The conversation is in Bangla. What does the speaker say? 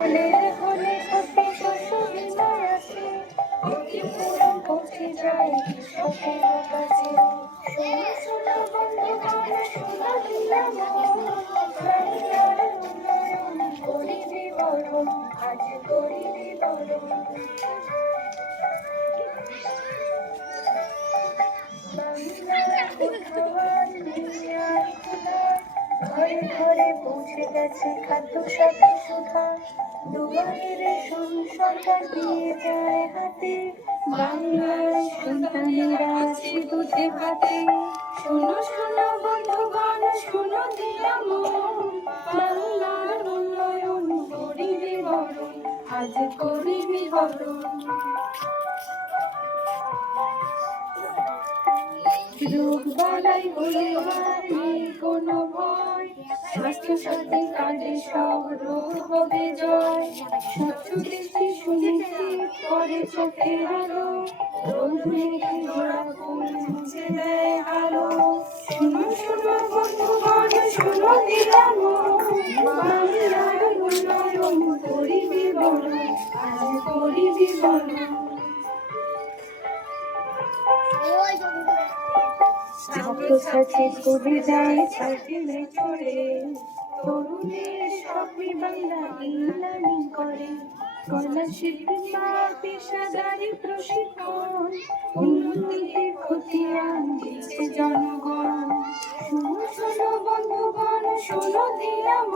হলে হলে ক্ষতি শস্য বীমা আছে, ক্ষতিপূরণ পৌঁছে যায় কৃষকের কাছে। শোনো শোনো বন্ধুগণ, শোনো দিলাম বাংলার উন্নয়ন করি বিবরণ, আজ করি বিবরণ। বাংলার কোথাও নেই আর ক্ষুধা, ঘরে ঘরে পৌঁছে গেছে খাদ্য সাথী সুধা। দুয়ারের সরকার দিয়ে যায় হাতে, বাংলার সন্তানেরা আছে দুধে ভাতে। শোনো শোনো বন্ধুগণ, শোনো দিলাম বাংলার উন্নয়ন করি বিবরণ, আজ করি বিবরণ। রোগ বালাই হলে আর নেই কোনো ভয়, স্বাস্থ্য সাথী কাজে সব রোগ হবে জয়। স্বচ্ছ দৃষ্টি সুনিশ্চিত করে চোখের আলো, রোগ মেঘে ধরা ফুল মুছে দেয় আলো। শোনো শোনো বন্ধুগণ, শোনো দিলাম বাংলার উন্নয়ন করি বিবরণ, আজ করি বিবরণ। ছাত্রছাত্রী স্কুলে যায় সাইকেলে চড়ে, তরুণের স্বপ্নে বাংলা ই-লার্নিং করে। স্কলারশিপ বা পেশাদারি প্রশিক্ষণ, উন্নতিতে খতিয়ান দিচ্ছে জনগণ। শোনো শোনো বন্ধুগণ, শোনো দিলাম